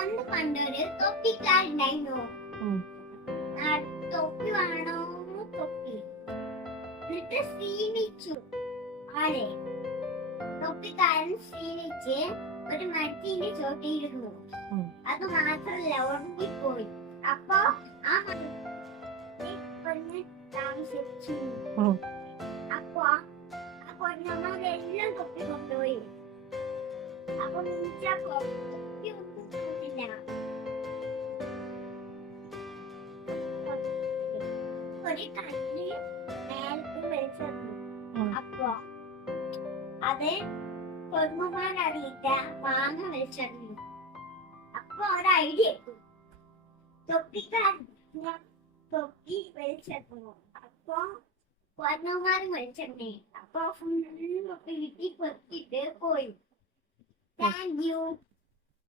പണ്ട് പണ്ടൊരു തൊപ്പിക്കാരുണ്ടായിരുന്നു. തൊപ്പി വേണോ തൊപ്പി എന്നിട്ട് ക്ഷീണിച്ചു. ആരെ തൊപ്പിക്കാരൻ ക്ഷീണിച്ച് ഒരു മരത്തിന്റെ ചോട്ടിയിരുന്നു. അത് മാത്രല്ല ഉറങ്ങിപ്പോയി. അപ്പൊ ആ മരത്തിൽ താമസിച്ചു. അപ്പൊ ആ പൊന്നമ്മരെല്ലാം തൊപ്പി കൊണ്ടുപോയി. അപ്പൊ തൊപ്പി ഒന്നും തോന്നില്ല. ഒരു കല്ല് നേരത്തെ വെളിച്ചെന്നു. അപ്പൊ അത് പൊന്മുമാരറിയിട്ട മാങ്ങ വെളിച്ചെന്നു. അപ്പൊ ഒരു ഐഡിയ തൊപ്പിക്കാരൻ തൊപ്പി വെളിച്ചെന്നു. അപ്പൊ പൊന്നമാര് വെളിച്ചെണ്ണേ. അപ്പൊ ഫുള്ള് തൊപ്പി വീട്ടിൽ പൊത്തിട്ട് പോയി. Thank you.